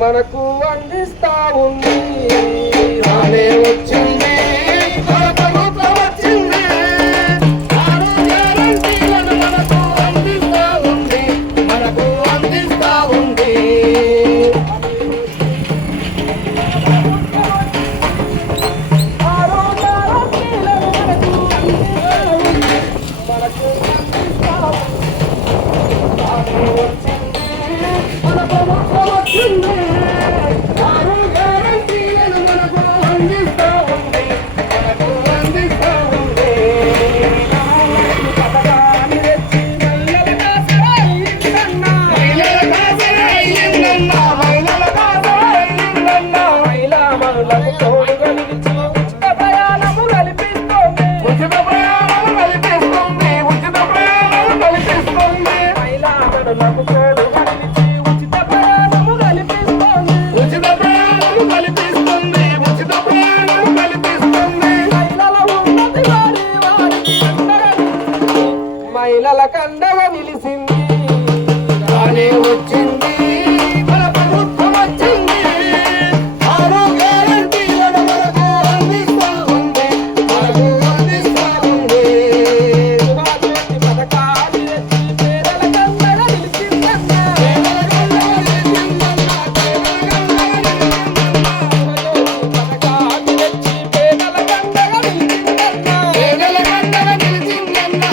మనకు అందిస్తా ఉంది రానే వచ్చింది మహిళల కండగా నిలిసింది రానే వచ్చింది మన ప్రభుత్వం వచ్చింది ఆరో గ్యారెంటీలను మనకు అందిస్తా ఉంది మనకు అందిస్తా ఉంది శుభాజ్యోతి పథకాలు తెచ్చి పేదల కండగా నిలిచిందన్న పేదల కండగా నిలిచిందన్న శుభాజ్యోతి పథకాలు తెచ్చి పేదల కండగా నిలిచిందన్న పేదల కండగా నిలిచిందన్న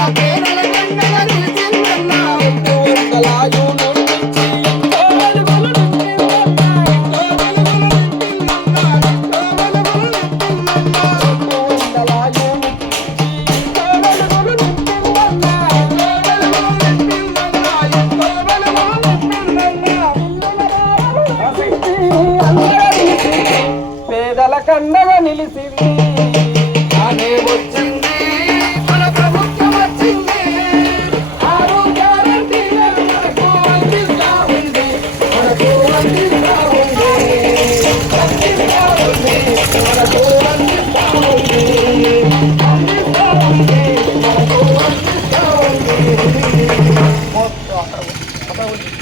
పేదల కండగా నిలిసింది అనే వచ్చింది